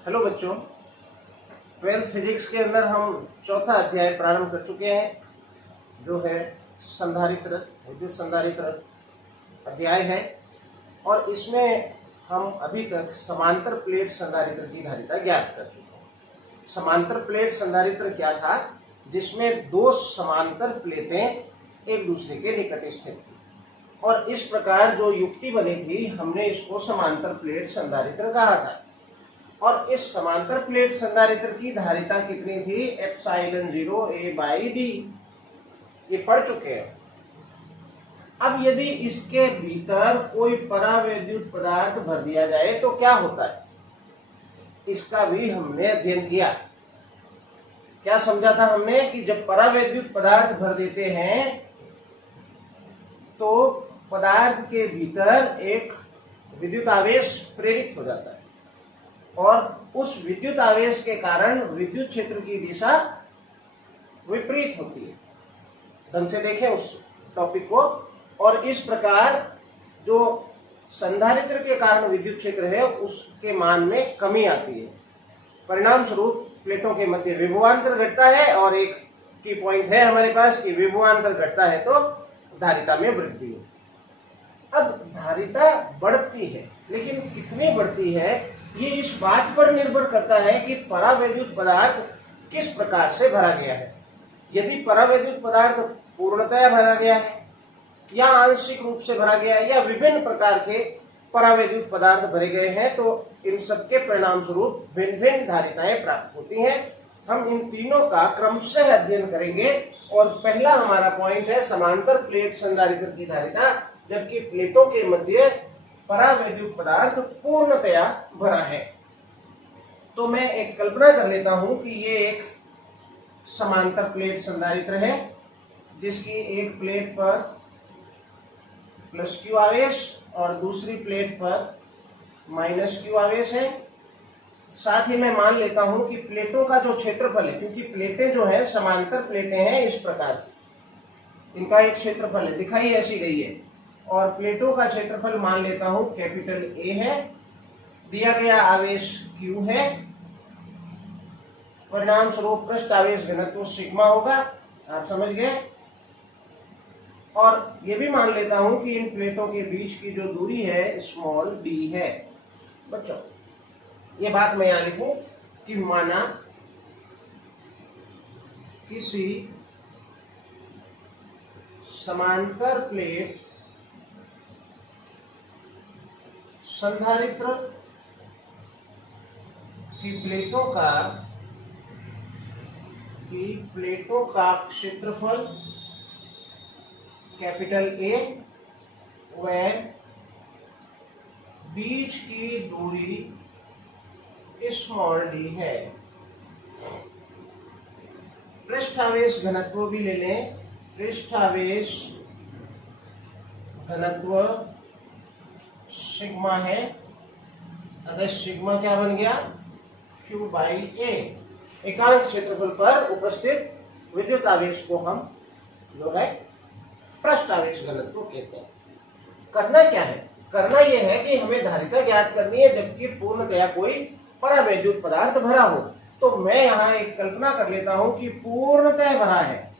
Hello बच्चों, 12th physics के अंदर हम चौथा अध्याय प्रारंभ कर चुके हैं, जो है संधारित्र, विद्युत संधारित्र अध्याय है। और इसमें हम अभी तक समांतर प्लेट संधारित्र की धारिता ज्ञात कर चुके हैं। समांतर प्लेट संधारित्र क्या था? जिसमें दो समांतर प्लेटें एक दूसरे के निकट स्थित थी, और इस प्रकार जो युक्ति बनी थी, हमने इसको समांतर प्लेट संधारित्र कहा था। और इस समांतर प्लेट संधारित्र की धारिता कितनी थी? एप्सिलॉन 0 A बाई डी, ये पढ़ चुके हैं। अब यदि इसके भीतर कोई परावैद्युत पदार्थ भर दिया जाए तो क्या होता है, इसका भी हमने अध्ययन किया। क्या समझा था हमने कि जब परावैद्युत पदार्थ भर देते हैं तो पदार्थ के भीतर एक विद्युत आवेश प्रेरित हो जाता है, और उस विद्युत आवेश के कारण विद्युत क्षेत्र की दिशा विपरीत होती है। ढंग से देखें उस टॉपिक को। और इस प्रकार जो संधारित्र के कारण विद्युत क्षेत्र है उसके मान में कमी आती है। परिणाम स्वरूप प्लेटों के मध्य विभवांतर घटता है, और एक की पॉइंट है हमारे पास कि विभवांतर घटता है तो धारिता में वृद्धि है। अब धारिता बढ़ती है, लेकिन कितनी बढ़ती है ये इस बात पर निर्भर करता है कि परावैद्युत पदार्थ किस प्रकार से भरा गया है। यदि परावैद्युत पदार्थ पूर्णतया भरा गया है, या आंशिक रूप से भरा गया है, या विभिन्न प्रकार के परावैद्युत पदार्थ भरे गए हैं, तो इन सबके परिणाम स्वरूप भिन्न भिन्न धारिताएं प्राप्त होती हैं। हम इन तीनों का क्रमशः अध्ययन करेंगे। और पहला हमारा पॉइंट है समांतर प्लेट संधारित्र की धारिता, जबकि प्लेटों के मध्य परावैद्युत पदार्थ पूर्णतया भरा है। तो मैं एक कल्पना कर लेता हूं कि ये एक समांतर प्लेट संधारित्र है, जिसकी एक प्लेट पर प्लस क्यू आवेश और दूसरी प्लेट पर माइनस क्यू आवेश है। साथ ही मैं मान लेता हूं कि प्लेटों का जो क्षेत्रफल है, क्योंकि प्लेटें जो है समांतर प्लेटें हैं इस प्रकार की, इनका एक क्षेत्रफल है, दिखाई ऐसी गई है, और प्लेटों का क्षेत्रफल मान लेता हूं कैपिटल A है। दिया गया आवेश Q है। परिणाम स्वरूप पृष्ठ आवेश घनत्व सिग्मा होगा, आप समझ गए। और यह भी मान लेता हूं कि इन प्लेटों के बीच की जो दूरी है स्मॉल d है। बच्चों, ये बात मैं यहां लिखूं कि माना किसी समांतर प्लेट संधारित्र की प्लेटों का क्षेत्रफल कैपिटल A व बीच की दूरी स्मॉल d है। पृष्ठावेश घनत्व भी ले लें। पृष्ठावेश घनत्व सिग्मा है, अगर सिग्मा क्या बन गया? Q by A। एकांक क्षेत्रफल पर उपस्थित विद्युत आवेश को हम जो है पृष्ठ आवेश घनत्व कहते हैं। करना क्या है? करना यह है कि हमें धारिता ज्ञात करनी है, जबकि पूर्णतया कोई परावैद्युत पदार्थ भरा हो। तो मैं यहाँ एक कल्पना कर लेता हूं कि पूर्णतया भरा है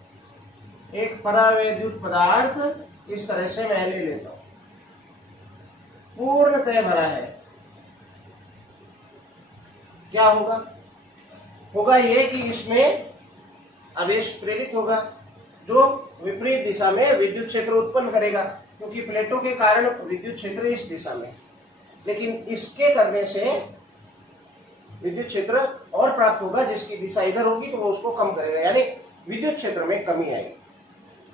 एक परावैद्युत पदार्थ, इस तरह से मैं ले लेता हूं, पूर्णतया भरा है। क्या होगा? होगा ये कि इसमें आवेश प्रेरित होगा, जो विपरीत दिशा में विद्युत क्षेत्र उत्पन्न करेगा, क्योंकि प्लेटों के कारण विद्युत क्षेत्र इस दिशा में। लेकिन इसके करने से विद्युत क्षेत्र और प्राप्त होगा, जिसकी दिशा इधर होगी तो वो उसको कम करेगा, यानी विद्युत क्षेत्र में कमी आएगी।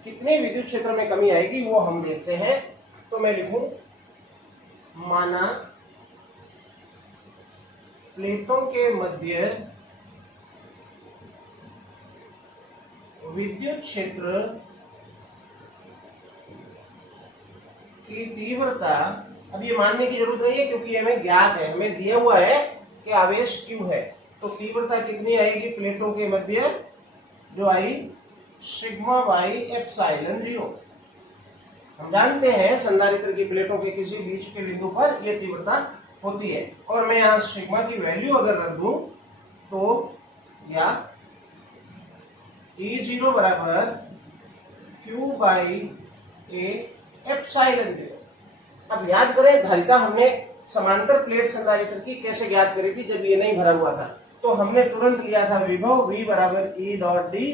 कितनी विद्युत क्षेत्र में कमी आएगी वो हम देखते हैं। तो मैं लिखूं, माना प्लेटों के मध्य विद्युत क्षेत्र की तीव्रता, अब ये मानने की जरूरत नहीं है क्योंकि हमें ज्ञात है, हमें दिया हुआ है कि आवेश Q है, तो तीव्रता कितनी आएगी प्लेटों के मध्य? जो आई सिग्मा बाई एप्सिलॉन 0। हम जानते हैं संधारित्र की प्लेटों के किसी बीच के बिंदु पर यह तीव्रता होती है। और मैं यहाँ सिग्मा की वैल्यू अगर रख दूं तो या E0 बराबर Q बाई ए एप्सिलॉन 0। अब याद करें धारिता हमने समांतर प्लेट संधारित्र की कैसे ज्ञात करी थी जब ये नहीं भरा हुआ था। तो हमने तुरंत लिया था विभव V बराबर E डॉट डी,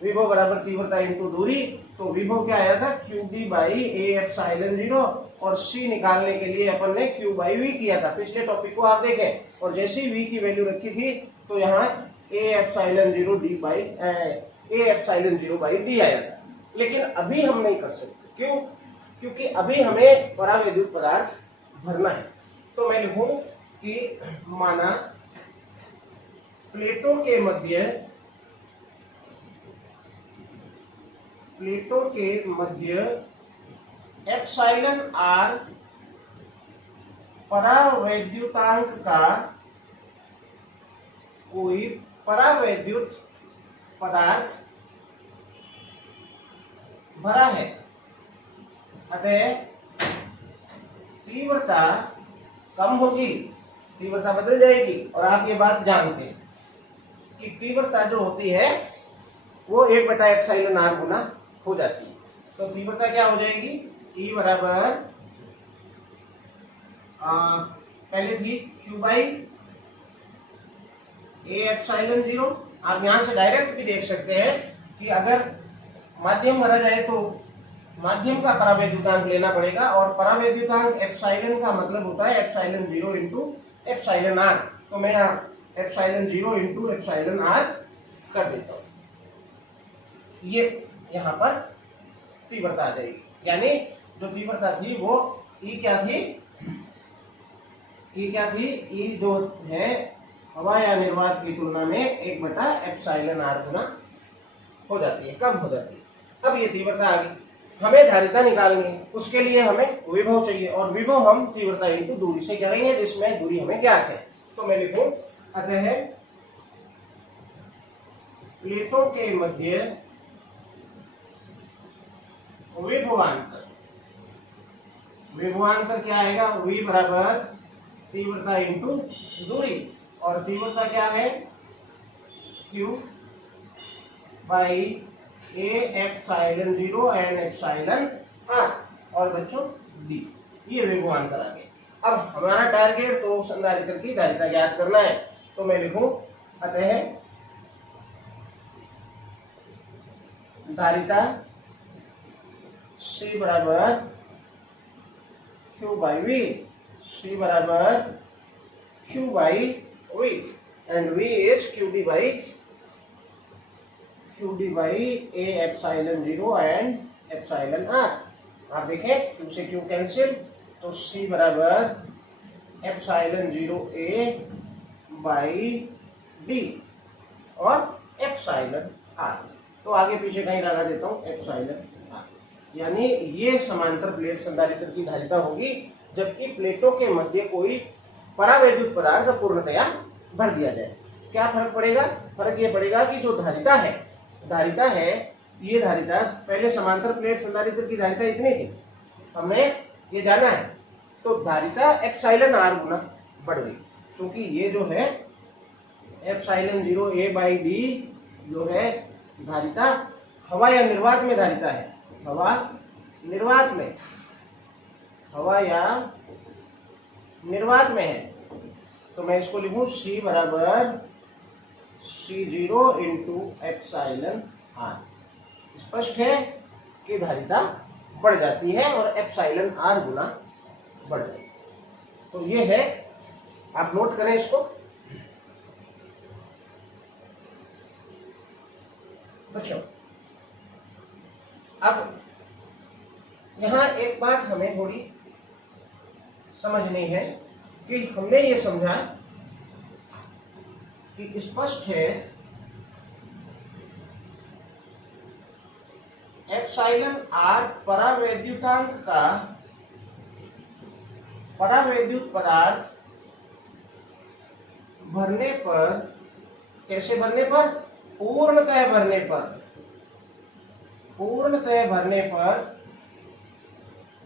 विभव बराबर तीव्रता इंटू दूरी। तो विभव क्या आया था Q D by A epsilon 0 और C निकालने के लिए अपन ने Q बाई V किया था। पिछले टॉपिक को आप देखें और जैसे ही V की वैल्यू रखी थी तो यहाँ ए epsilon 0 D by A epsilon 0 by D आया था। लेकिन अभी हम नहीं कर सकते, क्यों? क्योंकि अभी हमें परावैद्युत पदार्थ भरना है। तो मैं लिखूं कि माना प्लेटों के मध्य एप्सिलॉन आर परावैद्युतांक का कोई परावैद्युत पदार्थ भरा है, अतः तीव्रता कम होगी, तीव्रता बदल जाएगी। और आप ये बात जानते हैं कि तीव्रता जो होती है वो 1/एप्सिलॉन गुना हो जाती है। तो तीव्रता क्या हो जाएगी? E बराबर पहले थी Q बाई ए एप्सिलॉन 0। आप यहां से डायरेक्ट भी देख सकते हैं कि अगर माध्यम भरा जाए तो माध्यम का परावैद्युतांक लेना पड़ेगा और परावैद्युतांक एप्सिलॉन का मतलब होता है एप्सिलॉन 0 इंटू एप्सिलॉन आर। तो मैं एप्सिलॉन 0 इंटू एप्सिलॉन आर कर देता हूं। ये यहां पर तीव्रता आ जाएगी, यानी जो तीव्रता थी वो ई क्या थी? ई क्या थी? ई जो है हवा या निर्वात की तुलना में 1/एप्सिलॉन आर गुना हो जाती है, कम हो जाती है। अब ये तीव्रता आ गई, हमें धारिता निकालनी है, उसके लिए हमें विभव चाहिए और विभव हम तीव्रता इंटू दूरी से करेंगे जिसमें दूरी हमें ज्ञात है। तो मैं लिखूं अतः प्लेटों के मध्य विभवांतर, विभवांतर क्या आएगा? V बराबर तीव्रता इंटू दूरी और तीव्रता क्या है? Q by A epsilon 0 and epsilon r और बच्चों D। ये विभवांतर आ गए। अब हमारा टारगेट तो संधारित्र की धारिता ज्ञात करना है। तो मैं लिखूं अतः धारिता C बराबर Q बाई V, C बराबर Q by V and V is QD by A epsilon 0 and epsilon r. आप देखें Q से Q कैंसिल तो C बराबर एप्सिलॉन 0 ए बाई डी और एप्सिलॉन आर। तो आगे पीछे कहीं लगा देता हूं एप्सिलॉन आर, यानी ये समांतर प्लेट संधारित्र की धारिता होगी जबकि प्लेटों के मध्य कोई परावैद्युत पदार्थ पूर्णतया भर दिया जाए। क्या फर्क पड़ेगा? फर्क ये पड़ेगा कि जो धारिता है ये धारिता पहले समांतर प्लेट संधारित्र की धारिता इतनी थी, हमने ये जाना है। तो धारिता एप्सिलॉन आर गुना बढ़ गई क्योंकि ये जो है एप्सिलॉन 0 ए बाई डी जो है धारिता हवा या निर्वात में धारिता है, हवा या निर्वात में है। तो मैं इसको लिखूं C बराबर C0 इंटू एप्सिलॉन आर। स्पष्ट है कि धारिता बढ़ जाती है और एप्सिलॉन आर गुना बढ़ जाती है। तो ये है, आप नोट करें इसको। बच्चों अब यहां एक बात हमें थोड़ी समझनी है कि हमने ये समझा कि स्पष्ट है एप्सिलॉन आर परावैद्युतांक का परावैद्युत पदार्थ भरने पर, कैसे भरने पर? पूर्णतः भरने पर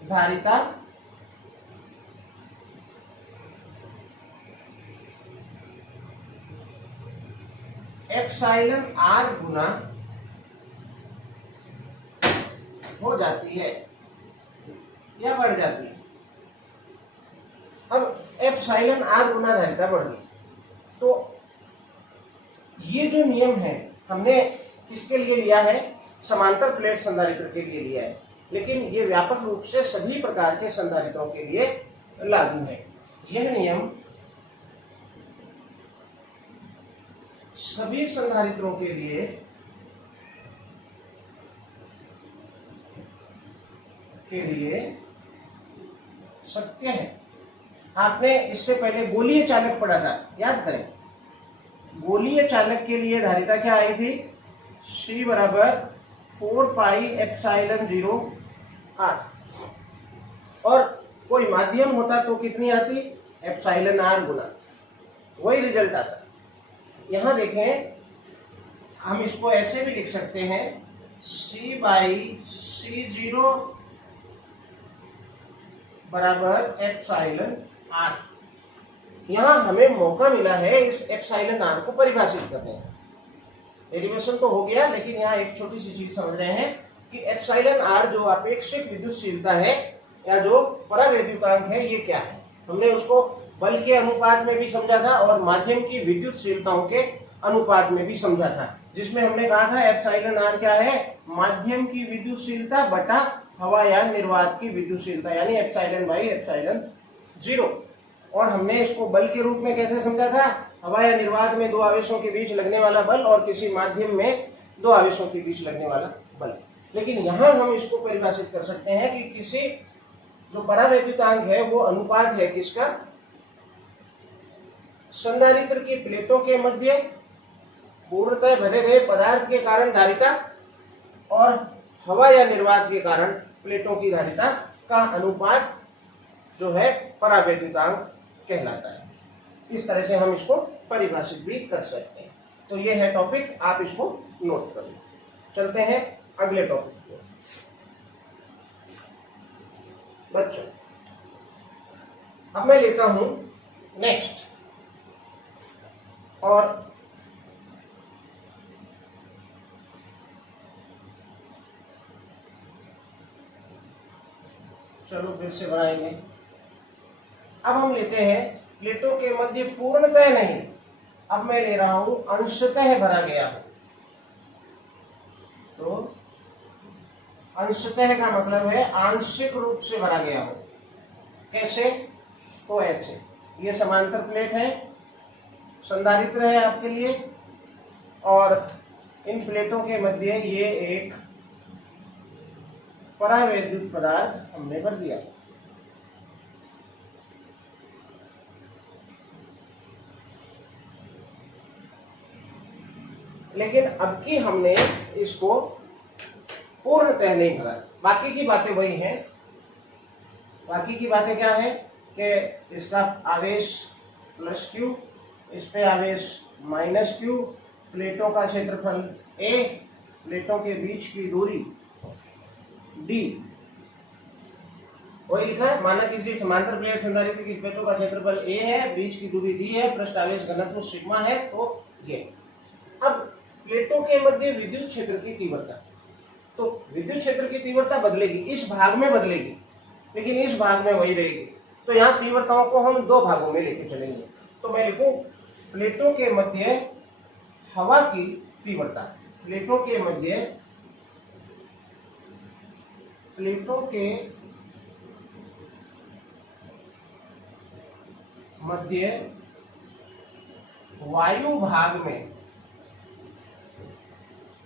धारिता एप्सिलॉन आर गुना हो जाती है या बढ़ जाती है। अब एप्सिलॉन आर गुना धारिता बढ़ गई, तो ये जो नियम है हमने किसके लिए लिया है? समांतर प्लेट संधारित्र के लिए लिया है, लेकिन ये व्यापक रूप से सभी प्रकार के संधारित्रों के लिए लागू है। यह नियम सभी संधारित्रों के लिए सत्य है। आपने इससे पहले गोलीय चालक पढ़ा था, याद करें। गोलीय चालक के लिए धारिता क्या आई थी? C बराबर 4 पाई एप्सिलॉन 0 R, और कोई माध्यम होता तो कितनी आती? एप्सिलॉन R गुना, वही रिजल्ट आता। यहां देखें, हम इसको ऐसे भी लिख सकते हैं C बाई C0 बराबर एप्सिलॉन R। यहां हमें मौका मिला है इस एप्सिलॉन R को परिभाषित करने का। डेरिवेशन तो हो गया, लेकिन यहाँ एक छोटी सी चीज समझ रहे हैं कि एप्सिलॉन R जो अपेक्षित विद्युतशीलता है या जो परावैद्युतांक है, ये क्या है? हमने उसको बल के अनुपात में भी समझा था और माध्यम की विद्युतशीलताओं के अनुपात में भी समझा था, जिसमें हमने कहा था एप्सिलॉन R क्या है? माध्यम की विद्युतशीलता बटा हवायान निर्वात की विद्युतशीलता, यानी एप्सिलॉन बाई एप्सिलॉन 0। और हमने इसको बल के रूप में कैसे समझा था? हवा या निर्वात में दो आवेशों के बीच लगने वाला बल और किसी माध्यम में दो आवेशों के बीच लगने वाला बल। लेकिन यहां हम इसको परिभाषित कर सकते हैं कि किसी जो परावैद्युतांक है वो अनुपात है किसका? संधारित्र की प्लेटों के मध्य पूर्णतः भरे गए पदार्थ के कारण धारिता और हवा या निर्वात के कारण प्लेटों की धारिता का अनुपात जो है परावैद्युतांक कहलाता है। इस तरह से हम इसको परिभाषित भी कर सकते हैं। तो ये है टॉपिक, आप इसको नोट कर लो। चलते हैं अगले टॉपिक को। बच्चों, अब मैं लेता हूं नेक्स्ट, और चलो फिर से बनाएंगे। अब हम लेते हैं प्लेटों के मध्य पूर्णतः नहीं, अब मैं ले रहा हूं अंशतः भरा गया हो। तो अंशतः का मतलब है आंशिक रूप से भरा गया हो। कैसे? तो ऐसे, ये समांतर प्लेट है, संधारित्र है आपके लिए, और इन प्लेटों के मध्य ये एक परावैद्युत पदार्थ हमने भर दिया। लेकिन अब की हमने इसको पूर्णतः नहीं भरा। बाकी की बातें वही हैं। बाकी की बातें क्या है कि इसका आवेश +Q, इस पे आवेश -Q, प्लेटों का क्षेत्रफल A, प्लेटों के बीच की दूरी D, वही लिखा है। माना किसी समांतर प्लेट संधारित्र की प्लेटों का क्षेत्रफल A है, बीच की दूरी D है, पृष्ठ आवेश घनत्व सिग्मा है। तो ये अब प्लेटों के मध्य विद्युत क्षेत्र की तीव्रता, तो विद्युत क्षेत्र की तीव्रता बदलेगी, इस भाग में बदलेगी, लेकिन इस भाग में वही रहेगी। तो यहाँ तीव्रताओं को हम दो भागों में लेके चलेंगे। तो मैं लिखूं प्लेटों के मध्य हवा की तीव्रता, प्लेटों के मध्य वायु भाग में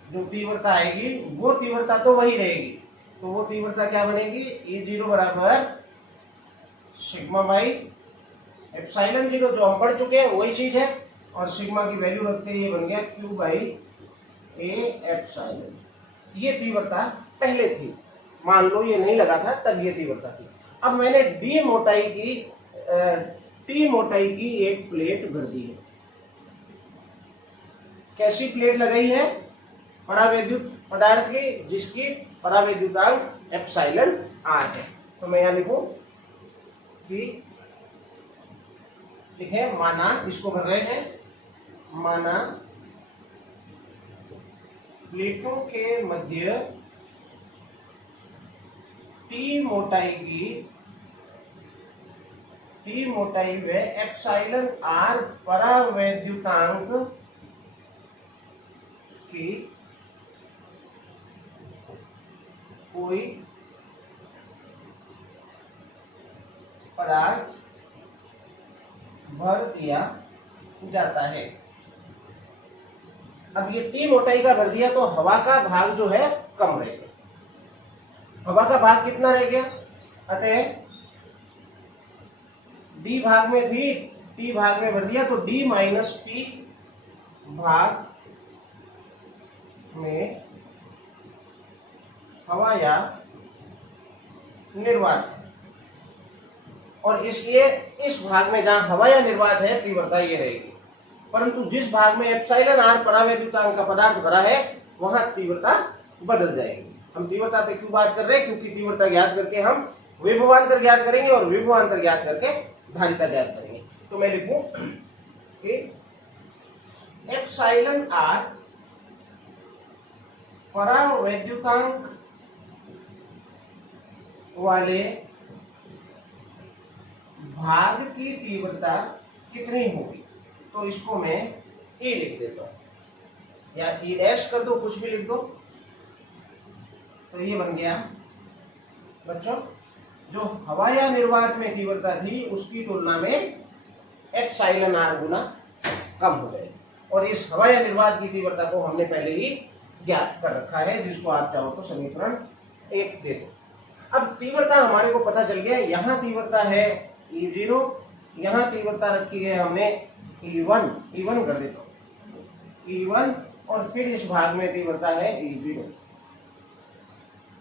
जो तीव्रता आएगी वो तीव्रता तो वही रहेगी। तो वो तीव्रता क्या बनेगी? E0 बराबर सिग्मा बाई एप्सिलॉन 0, जो हम पढ़ चुके हैं वही चीज है, और सिग्मा की वैल्यू रखते ही बन गया Q बाई A एप्सिलॉन। ये तीव्रता पहले थी, मान लो ये नहीं लगा था तब ये तीव्रता थी। अब मैंने T मोटाई की एक प्लेट भर दी है। कैसी प्लेट लगाई है? परावैद्युत पदार्थ की, जिसकी परावैद्युतांक एप्सिलॉन R है। तो मैं यहां लिखूं कि लिखे माना, इसको भर रहे हैं, माना प्लेटों के मध्य टी मोटाई व एप्सिलॉन आर परावैद्युतांक की कोई पदार्थ भर दिया जाता है। अब ये टी मोटाई का भर दिया तो हवा का भाग जो है कम रहेगा। हवा का भाग कितना रह गया? अतः डी भाग में थी, टी भाग में भर दिया तो डी माइनस टी भाग में हवा या निर्वात, और इसलिए इस भाग में जहां हवा या निर्वात है तीव्रता ये रहेगी, परंतु जिस भाग में एप्सिलॉन आर परावैद्युतांक का पदार्थ भरा है वहां तीव्रता बदल जाएगी। हम तीव्रता पे क्यों बात कर रहे हैं? क्योंकि तीव्रता ज्ञात करके हम विभवांतर ज्ञात करेंगे और विभवांतर ज्ञात करके धारिता ज्ञात करेंगे। तो मैं लिखूं कि एप्सिलॉन आर परावैद्युतांक वाले भाग की तीव्रता कितनी होगी? तो इसको मैं E लिख देता हूं या E डैश कर दो, कुछ भी लिख दो। तो ये बन गया बच्चों, जो हवा या निर्वात में तीव्रता थी उसकी तुलना में एप्सिलॉन आर गुना कम हो जाएगी, और इस हवा या निर्वात की तीव्रता को हमने पहले ही ज्ञात कर रखा है, जिसको आप चाहो तो समीकरण 1 दे दो। अब तीव्रता हमारे को पता चल गया, यहाँ तीव्रता है E0, यहाँ तीव्रता रखी है हमने E1 कर देता हूं E1, और फिर इस भाग में तीव्रता है E0,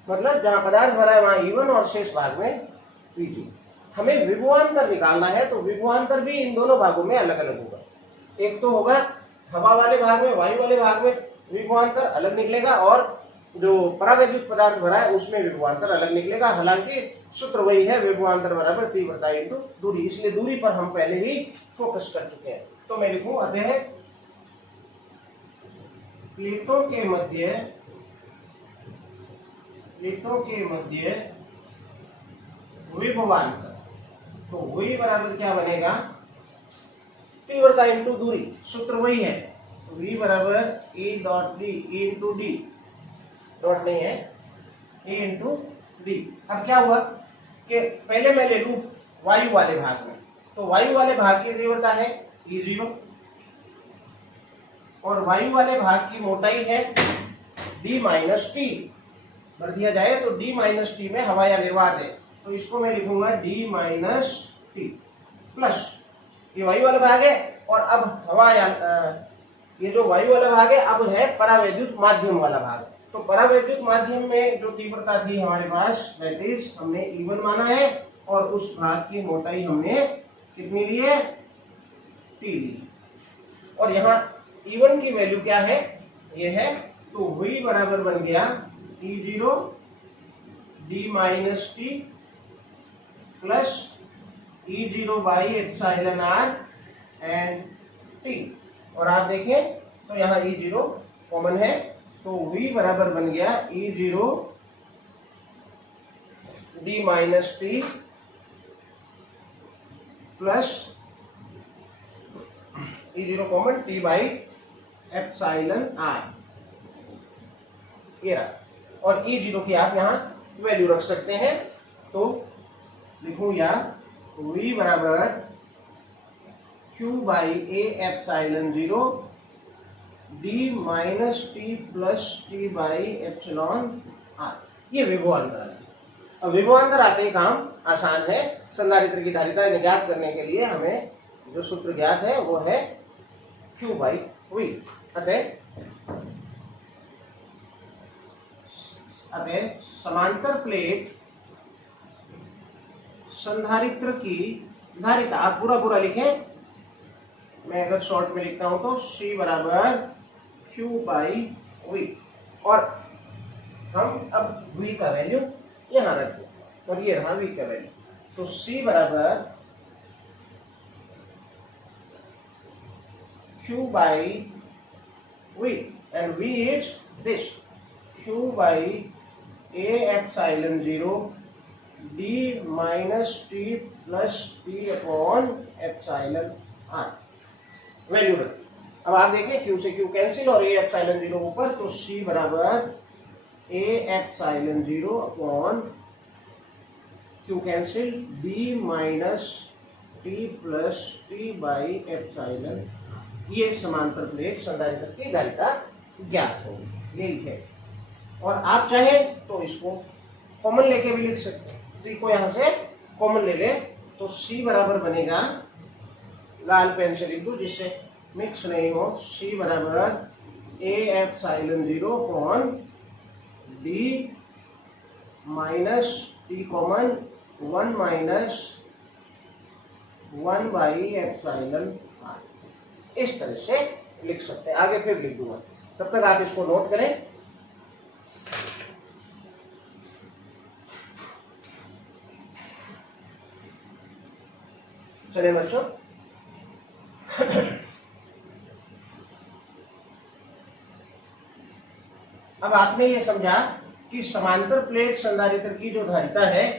मतलब जहां पदार्थ भरा है वहां E1 और शेष भाग में E0। हमें विभवांतर निकालना है, तो विभवांतर भी इन दोनों भागों में अलग अलग होगा। एक तो होगा हवा वाले भाग में, वायु वाले भाग में विभवांतर अलग निकलेगा, और जो परावैद्युत पदार्थ भरा है उसमें विभवांतर अलग निकलेगा। हालांकि सूत्र वही है, विभवांतर बराबर तीव्रता इंटू दूरी, इसलिए दूरी पर हम पहले ही फोकस कर चुके हैं। तो मैं लिखूं अतः प्लेटों के मध्य विभवांतर, तो वही बराबर क्या बनेगा? तीव्रता इंटू दूरी, सूत्र वही है। V बराबर E dot D, E into D, dot नहीं है, E इंटू डी। अब क्या हुआ कि पहले मैं ले लूं वायु वाले भाग में, तो वायु वाले भाग की तीव्रता है E0, और वायु वाले भाग की मोटाई है D माइनस टी। भर दिया जाए तो D माइनस टी में हवा या निर्वात है, तो इसको मैं लिखूंगा D माइनस टी प्लस, ये वायु वाला भाग है, और अब हवा या ये जो वायु वाला भाग है अब है परावैद्युत माध्यम वाला भाग। तो परावैद्युत माध्यम में जो तीव्रता थी हमारे पास, दैट इज हमने E1 माना है, और उस भाग की मोटाई हमने कितनी ली है? T ली, और यहाँ E1 की वैल्यू क्या है? ये है, तो V बराबर बन गया E0 D minus t plus E0 by epsilon r and T, और आप देखें तो यहाँ E0 कॉमन है, तो V बराबर बन गया E0 D minus t plus E0 common T by epsilon r, ये रहा, और E0 की आप यहाँ वैल्यू रख सकते हैं। तो लिखूं या V बराबर Q by A epsilon 0 D minus t plus t by epsilon r, ये विभवांतर है। अब विभवांतर आते ही काम आसान है। संधारित्र की धारिता ज्ञात करने के लिए हमें जो सूत्र ज्ञात है वो है Q बाई V। अतः समांतर प्लेट संधारित्र की धारिता, आप पूरा लिखें, मैं अगर शॉर्ट में लिखता हूं तो C बराबर Q बाई V, और हम अब V का वैल्यू यहां रख दें, और ये रहा V का वैल्यू। तो C बराबर Q by V, and V is this Q by A epsilon 0 d minus t plus T upon epsilon r value रख। अब आप देखें Q से Q कैंसिल और ए एप्सिलॉन 0 ऊपर, तो C बराबर A epsilon 0 upon Q cancel d minus t plus t by epsilon. ये समांतर प्लेट संधारित्र की धारिता ज्ञात होगी, यही है। और आप चाहें तो इसको कॉमन लेके भी लिख सकते हैं, तो इसको यहां से कॉमन ले ले तो C बराबर बनेगा, लाल पेन से लिख दो जिससे मिक्स नहीं हो, C बराबर A epsilon 0 upon D minus T common 1 minus 1 by epsilon r। इस तरह से लिख सकते हैं, आगे फिर लिख दूंगा, तब तक आप इसको नोट करें। चलिए बच्चों, अब आपने ये समझा कि समांतर प्लेट संधारित्र की जो धारिता है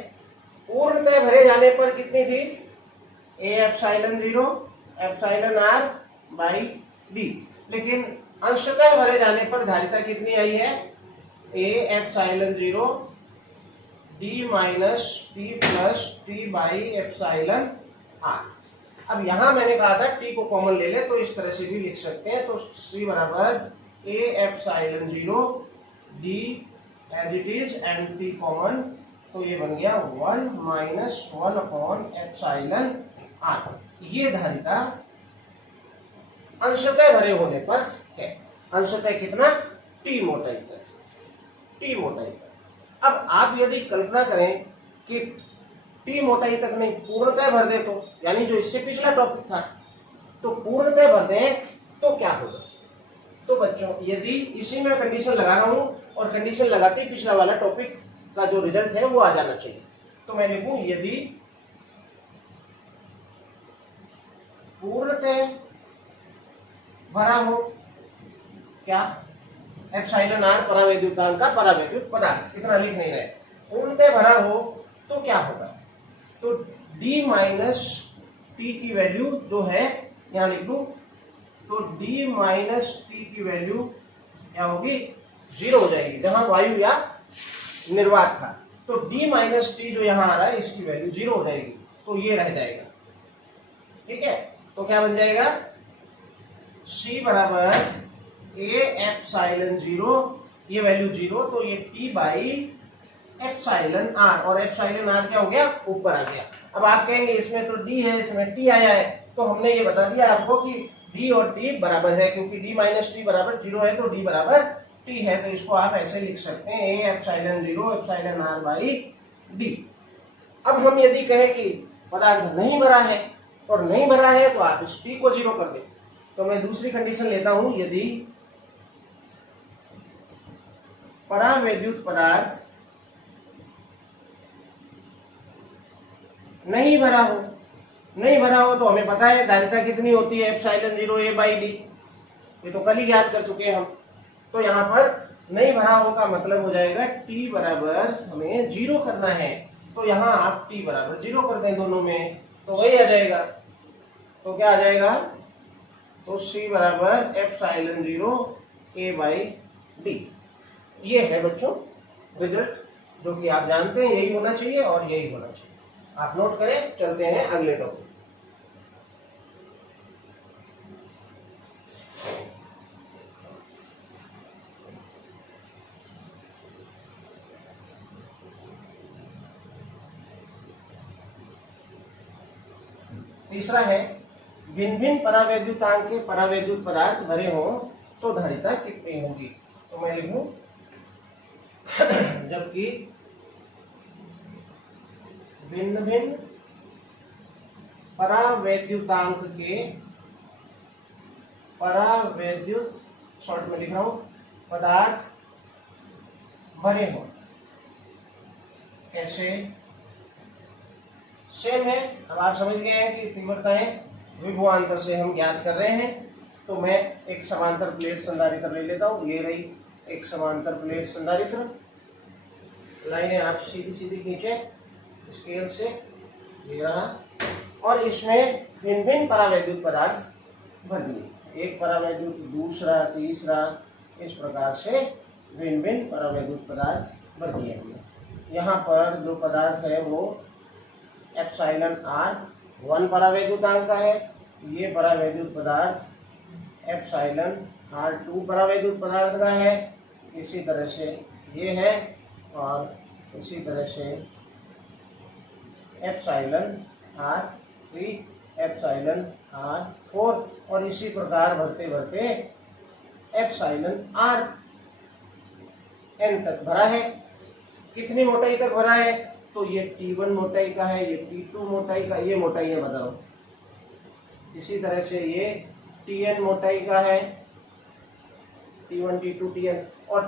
पूर्णतः भरे जाने पर कितनी थी, ए epsilon 0 epsilon r by D, लेकिन अंशतः भरे जाने पर धारिता कितनी आई है, ए epsilon 0 D minus t plus t by epsilon r। अब यहां मैंने कहा था t को कॉमन ले ले, तो इस तरह से भी लिख सकते हैं, तो C बराबर A epsilon 0 D as it is and t common, तो ये बन गया 1 माइनस 1 अपॉन एप्सिलॉन r। ये धारिता अंशतः भरे होने पर है, अंशतः कितना, t मोटाई तक, t मोटाई तक। अब आप यदि कल्पना करें कि टी मोटाई तक नहीं पूर्णतः भर दे, तो यानी जो इससे पिछला टॉपिक था, तो पूर्णतः भर दे तो क्या होगा। तो बच्चों यदि इसी में कंडीशन लगा रहा हूं और कंडीशन लगाते ही पिछला वाला टॉपिक का जो रिजल्ट है वो आ जाना चाहिए, तो मैं लिखूं यदि पूर्णतः भरा हो क्या, एप्सिलॉन r परावैद्युतांक का परावैद्युत पदार्थ, इतना लिख नहीं रहे, पूर्णतः भरा हो तो क्या होगा, तो d माइनस टी की वैल्यू जो है यहां लिख दूं, तो d माइनस टी की वैल्यू क्या होगी, 0 हो जाएगी, जहां वायु या निर्वात था, तो d माइनस टी जो यहां आ रहा है इसकी वैल्यू 0 हो जाएगी, तो ये रह जाएगा, ठीक है। तो क्या बन जाएगा, C बराबर ए एप्सिलॉन 0, ये वैल्यू 0, तो ये t बाई एप्सिलॉन r, और एप्सिलॉन r क्या हो गया, ऊपर आ गया। अब आप कहेंगे इसमें तो d है, इसमें t आया है, तो हमने ये बता दिया आपको कि d और t बराबर है, क्योंकि d माइनस टी बराबर 0 है, तो d बराबर t है, तो इसको आप ऐसे लिख सकते हैं, ए epsilon 0 epsilon r by d। अब हम यदि कहें कि पदार्थ नहीं भरा है और नहीं भरा है, तो आप इस t को 0 कर दें। तो मैं दूसरी कंडीशन लेता हूं, यदि परावैद्युत पदार्थ नहीं भरा हो, नहीं भरा हो तो हमें पता है धारिता कितनी होती है, एप्सिलॉन 0 ए बाई डी, ये तो कल ही याद कर चुके हैं हम। तो यहाँ पर नहीं भरा हो का मतलब हो जाएगा t बराबर हमें 0 करना है, तो यहाँ आप t बराबर 0 कर दें दोनों में, तो वही आ जाएगा, तो क्या आ जाएगा, तो C बराबर एप्सिलॉन 0 ए बाई डी। ये है बच्चों रिजल्ट जो कि आप जानते हैं, यही होना चाहिए और यही होना चाहिए, आप नोट करें। चलते हैं अगले टॉपिक। तीसरा है भिन्न भिन्न परावैद्युतांक के परावैद्युत पदार्थ भरे हों तो धारिता कितनी होगी। तो मैं लिखूं जबकि भिन्न भिन्न परावैद्युतांक के परावैद्युत शॉर्ट में लिख रहा हूं पदार्थ भरे हों, कैसे, सेम है। अब आप समझ गए हैं कि तीव्रताएं विभवांतर से हम ज्ञात कर रहे हैं। तो मैं एक समांतर प्लेट संधारित्र ले लेता हूं, ये रही एक समांतर प्लेट संधारित्र, लाइनें आप सीधी सीधी खींचे स्केल से, ये रहा, और इसमें भिन्न भिन्न परावैद्युत पदार्थ भर दिए, एक परावैद्युत, दूसरा, तीसरा, इस प्रकार से भिन्न भिन्न परावैद्युत पदार्थ भर दिए हमने। यहाँ पर जो पदार्थ है वो एप्सिलॉन आर 1 परावैद्युतांक का है, ये परावैद्युत पदार्थ एप्सिलॉन आर 2 परावैद्युत पदार्थ का है, इसी तरह से ये है, और इसी तरह से एप्सिलॉन आर 3, एप्सिलॉन आर 4, और इसी प्रकार भरते भरते एप्सिलॉन आर n तक भरा है। कितनी मोटाई तक भरा है? तो ये T1 मोटाई का है, ये T2 मोटाई का, ये मोटाई है बताओ। इसी तरह से ये Tn मोटाई का है, T1, T2, Tn, और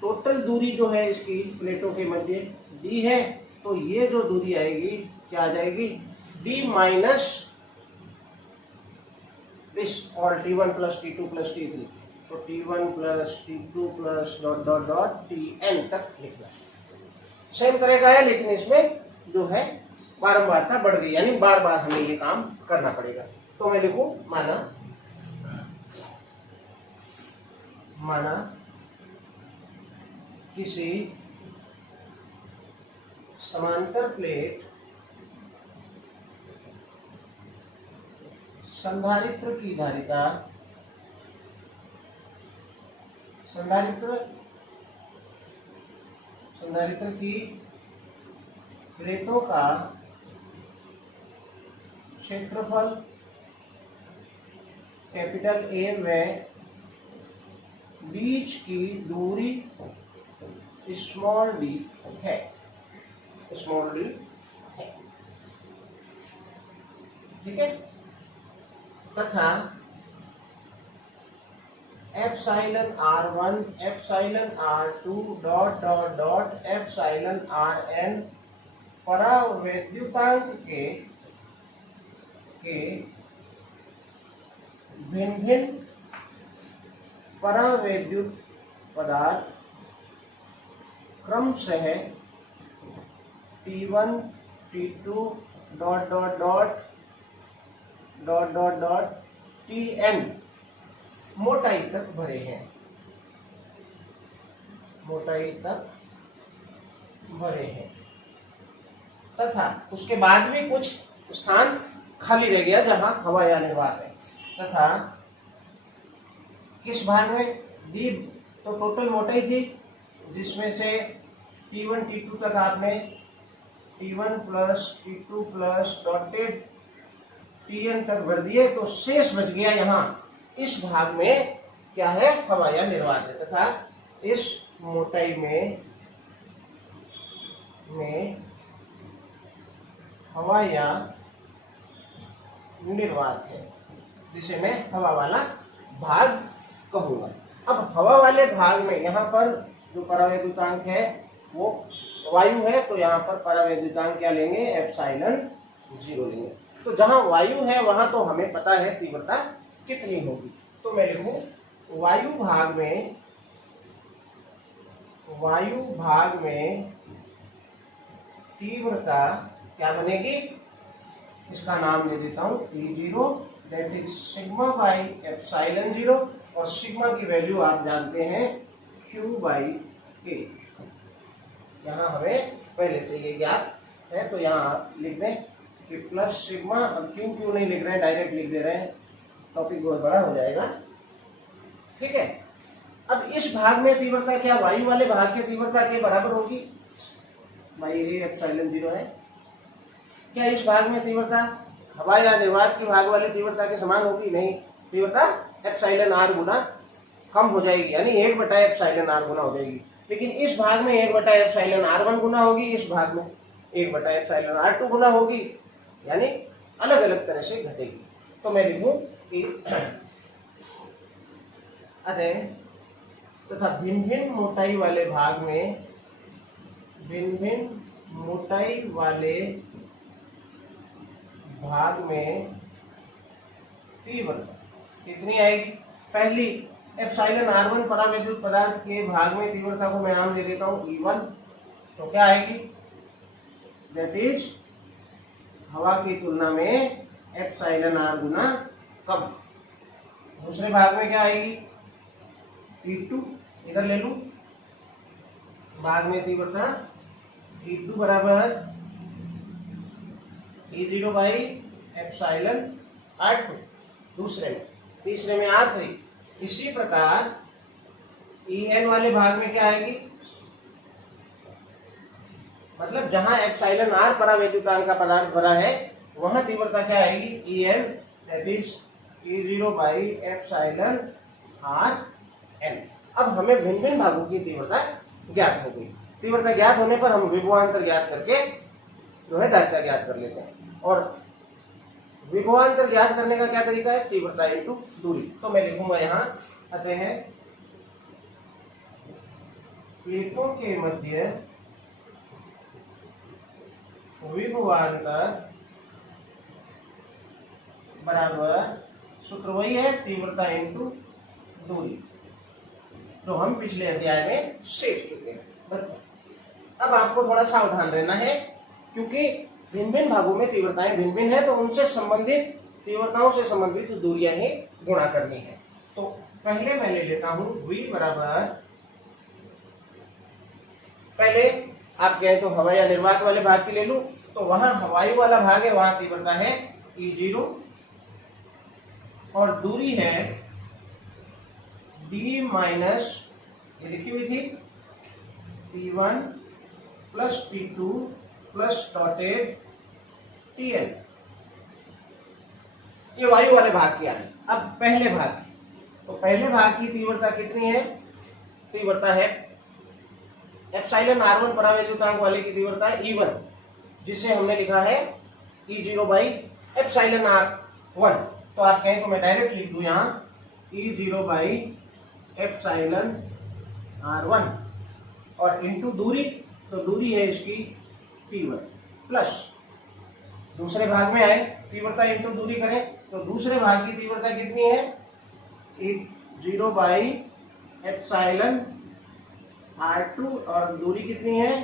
टोटल दूरी जो है इसकी प्लेटों के मध्य d है, तो ये जो दूरी आएगी क्या आ जाएगी? d माइनस दिस और T1 plus T2 plus T3, तो T1 plus T2 plus dot dot dot Tn तक लिखना। सेम तरह का है, लेकिन इसमें जो है बारंबारता बढ़ गई, यानी बार बार हमें ये काम करना पड़ेगा। तो मैं लिखूं माना किसी समांतर प्लेट संधारित्र की धारिता, संधारित्र की प्लेटों का क्षेत्रफल कैपिटल ए में बीच की दूरी स्मॉल डी है, ठीक है, तथा epsilon R1, epsilon R2 dot dot dot epsilon Rn परावैद्युतांक के भिन्न भिन्न परावैद्युत पदार्थ क्रमशः T1, T2 dot dot dot dot dot dot Tn मोटाई तक भरे हैं, तथा उसके बाद भी कुछ स्थान खाली रह गया जहां हवा या निर्वात है। तथा किस भाग में? डी, तो टोटल मोटाई थी जिसमें से T1, T2 तक आपने T1 plus T2 plus dotted Tn तक भर दिए, तो शेष बच गया यहाँ इस भाग में क्या है? हवा या निर्वात है, तथा इस मोटाई में हवा या निर्वात है, जिसे मैं हवा वाला भाग कहूंगा। अब हवा वाले भाग में यहाँ पर जो परावैद्युतांक है वो वायु है, तो यहाँ पर परावैद्युतांक क्या लेंगे? एप्सिलॉन 0 लेंगे। तो जहां वायु है वहां तो हमें पता है तीव्रता कितनी होगी, तो मैं लिखूं वायु भाग में तीव्रता क्या बनेगी? इसका नाम दे देता हूं E0, that is sigma by epsilon 0, और सिग्मा की वैल्यू आप जानते हैं Q बाई K। यहाँ हमें पहले से ये ज्ञात है, तो यहाँ आप लिख दें कि प्लस सिग्मा, अब क्यों नहीं लिख रहे हैं, डायरेक्ट लिख दे रहे हैं, टॉपिक बहुत बड़ा हो जाएगा, ठीक है। अब इस भाग में तीव्रता क्या वायु वाले भाग की तीव्रता के बराबर होगी? भाई ये एप्सिलॉन 0 है। क्या इस भाग में तीव्रता हवा या निर्वात की भाग वाली तीव्रता के समान होगी? नहीं, तीव्रता एप्सिलॉन R गुना कम हो जाएगी, यानी 1 बटा एप्सिलॉन R गुना हो जाएगी। लेकिन इस भाग में 1 बटा एप्सिलॉन R1 गुना होगी, इस भाग में 1 बटा एप्सिलॉन R2 गुना होगी, यानी अलग अलग तरह से घटेगी। तो मैं लिखूं कि अतः तथा भिन्न भिन्न मोटाई वाले भाग में तीव्रता कितनी आएगी? पहली एप्सिलॉन r1 परावैद्युत पदार्थ के भाग में तीव्रता को मैं नाम दे देता हूं E1। तो क्या आएगी, दैट इज हवा की तुलना में एप्सिलॉन r गुना कम। दूसरे भाग में क्या आएगी, E2, इधर ले लूं, भाग में तीव्रता E2 बराबर E0 बाई एप्सिलॉन r2 दूसरे में। तीसरे में R3। इसी प्रकार En वाले भाग में क्या आएगी, मतलब जहां एप्सिलॉन r परावैद्युतांक का पदार्थ भरा है वहां तीव्रता क्या आएगी, En, that is E0 by epsilon rn। अब हमें भिन्न भिन्न भागों की तीव्रता ज्ञात हो गई। तीव्रता ज्ञात होने पर हम विभवांतर ज्ञात करके जो है धारिता ज्ञात कर लेते हैं। और विभवांतर ज्ञात करने का क्या तरीका है, तीव्रता इंटू दूरी। तो मैं लिखूंगा यहाँ, अतः प्लेटों के मध्य विभवांतर बराबर, सूत्र वही है, तीव्रता इंटू दूरी, जो हम पिछले अध्याय में सीख चुके हैं। अब आपको थोड़ा सावधान रहना है, क्योंकि भिन्न भिन्न भागों में तीव्रताएं भिन्न भिन्न है, तो उनसे संबंधित तीव्रताओं से संबंधित दूरियां ही गुणा करनी है। तो पहले मैं ले लेता हूं v बराबर, पहले आप कहें तो हवा या निर्वात वाले भाग की ले लूं, तो वहां वायु वाला भाग है, वहां तीव्रता है E0 और दूरी है d माइनस, ये लिखी हुई थी, T1 plus T2 plus dotted Tn। ये वायु वाले भाग की है। अब पहले भाग की, तो पहले भाग की तीव्रता कितनी है, तीव्रता है एप्सिलॉन r1 परावैद्युतांक वाले की तीव्रता है E1, जिसे हमने लिखा है E0 बाई एप्सिलॉन r1। तो आप कहें तो मैं डायरेक्ट लिख दूं यहाँ E0 बाई एप्सिलॉन r1 और इंटू दूरी, तो दूरी है इसकी T1 प्लस, दूसरे भाग में आए तीव्रता इंटू दूरी करें तो दूसरे भाग की तीव्रता कितनी है, 0 बाई एप्सिलॉन r2 और दूरी कितनी है,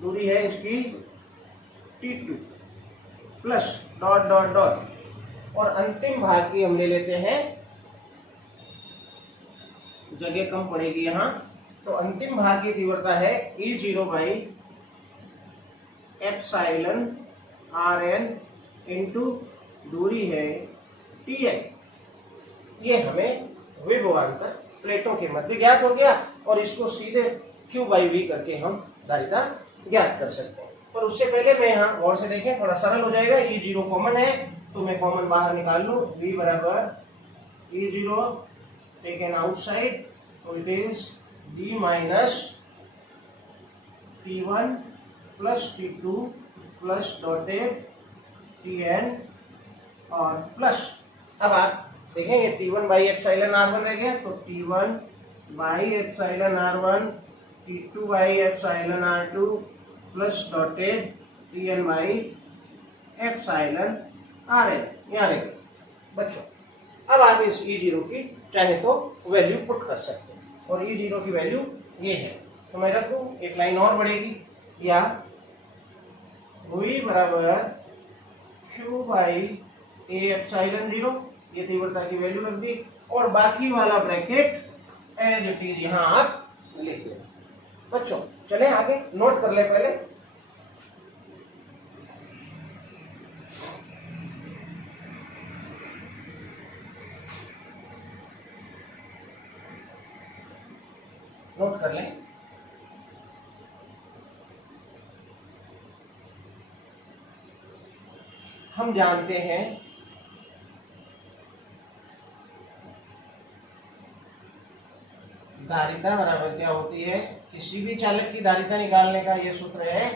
दूरी है इसकी T2 plus dot dot dot, और अंतिम भाग की हम ले लेते हैं, जगह कम पड़ेगी यहाँ, तो अंतिम भाग की तीव्रता है E0 by epsilon rn into दूरी है Tn। ये हमें विभवांतर प्लेटों के मध्य ज्ञात हो गया, और इसको सीधे Q बाई V करके हम धारिता ज्ञात कर सकते हैं। पर उससे पहले मैं यहाँ गौर से देखें, थोड़ा सरल हो जाएगा। E0 कॉमन है तो मैं कॉमन बाहर निकाल लूँ, V बराबर E0 टेकन आउटसाइड, तो it is D minus T1 plus T2 plus dotted Tn और प्लस, अब आप देखेंगे T1 बाई एप्सिलॉन r1 रह गया, तो T1 by epsilon r1, T2 by epsilon r2 plus dotted Tn by epsilon rn, यहाँ रह गया बच्चों। अब आप इस E0 की चाहे तो वैल्यू पुट कर सकते हैं, और E0 की वैल्यू ये है, तो मैं रखूं, एक लाइन और बढ़ेगी, या V बराबर Q बाई A एप्सिलॉन 0, ये तीव्रता की वैल्यू रख दी, और बाकी वाला ब्रैकेट एज इट इज यहाँ आप लिख लें। बच्चों चलें आगे, नोट कर ले पहले। नोट कर लें, हम जानते हैं धारिता बराबर क्या होती है, किसी भी चालक की धारिता निकालने का ये सूत्र है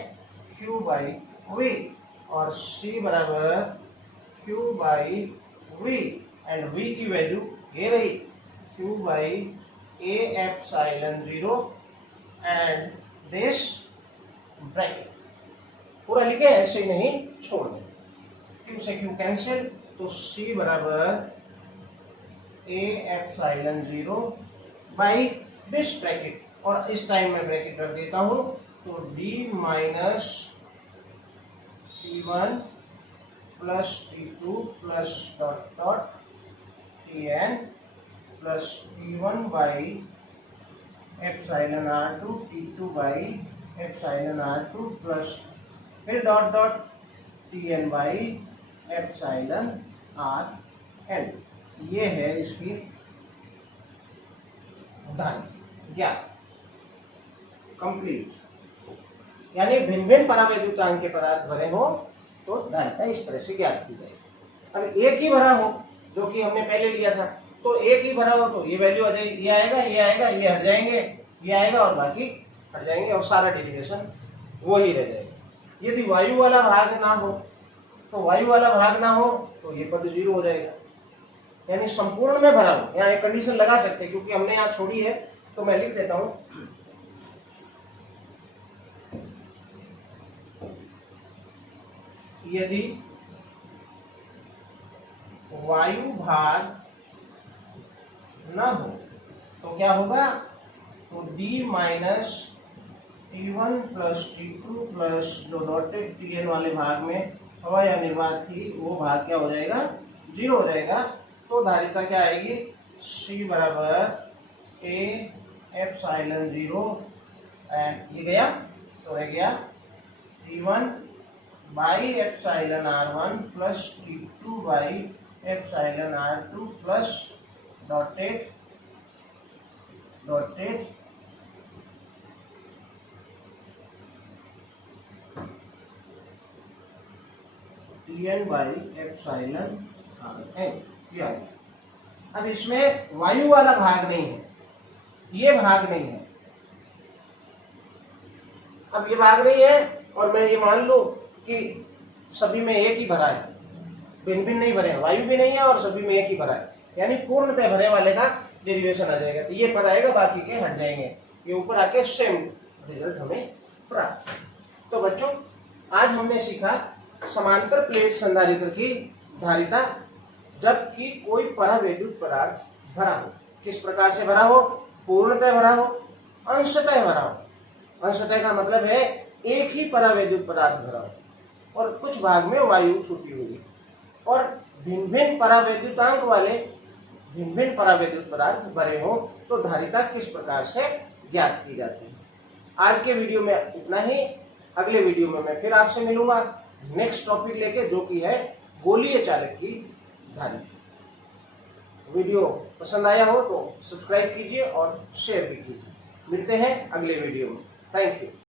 Q बाई V, और C बराबर Q by V, and V की वैल्यू ये रही Q by A epsilon 0 and this bracket. पूरा लिखे, ऐसे ही नहीं छोड़ दें, Q से Q कैंसिल, तो C बराबर A epsilon 0 by this bracket, और इस टाइम में ब्रैकेट रख देता हूं, तो d minus T1 plus T2 plus dot dot Tn plus T1 by epsilon R2 T2 by epsilon R2 plus फिर dot dot Tn by epsilon Rn। ये है इसकी धारिता ज्ञात कंप्लीट। यानी भिन्न भिन्न परावैद्युतांक के पदार्थ भरे हो तो धारिता इस तरह से ज्ञात की जाएगी। अब एक ही भरा हो, जो कि हमने पहले लिया था, तो एक ही भरा हो तो ये वैल्यू आ जाएगी, ये आएगा, ये आएगा, ये हट जाएंगे, ये आएगा और बाकी हट जाएंगे और सारा डेरिवेशन वो ही रह जाएगा। यदि वायु वाला भाग ना हो तो वायु वाला भाग ना हो तो ये पद 0 हो जाएगा। यानी संपूर्ण में भरा हो, यहाँ एक कंडीशन लगा सकते हैं क्योंकि हमने यहाँ छोड़ी है, तो मैं लिख देता हूं, यदि वायु भाग ना हो तो क्या होगा, तो d minus T1 plus T2 plus जो डॉटेड Tn वाले भाग में हवा या निर्वात थी वो भाग क्या हो जाएगा, 0 हो जाएगा। तो धारिता क्या आएगी, C बराबर A एप्सिलॉन 0 ये गया तो रह गया T1 by epsilon R1 plus T2 by epsilon R2 plus dotted Tn by epsilon Rn। अब इसमें वायु वाला भाग नहीं है, ये भाग नहीं है। अब ये भाग नहीं है और मैं ये मान लूं कि सभी में एक ही भरा है, भिन्न भिन्न नहीं भरे हैं, वायु भी नहीं है और सभी में एक ही भरा है, यानी पूर्णतः भरे वाले का डेरिवेशन आ जाएगा। तो ये पर आएगा, बाकी के हट जाएंगे, ये ऊपर आके सेम रिजल्ट हमें प्राप्त। तो बच्चों आज हमने सीखा समांतर प्लेट संधारित्र की धारिता जबकि कोई परावैद्युत पदार्थ भरा हो। किस प्रकार से भरा हो, पूर्णतः भरा हो, अंशतः भरा हो। अंशतः का मतलब है एक ही परावैद्युत पदार्थ भरा हो और कुछ भाग में वायु छूटी हुई, और भिन्न भिन्न परावैद्युतांक वाले भिन्न भिन्न परावैद्युत पदार्थ भरे हो तो धारिता किस प्रकार से ज्ञात की जाती है। आज के वीडियो में इतना ही। अगले वीडियो में मैं फिर आपसे मिलूंगा नेक्स्ट टॉपिक लेके, जो कि है गोलीय चालक की धारिता। वीडियो पसंद आया हो तो सब्सक्राइब कीजिए और शेयर भी कीजिए। मिलते हैं अगले वीडियो में। Thank you.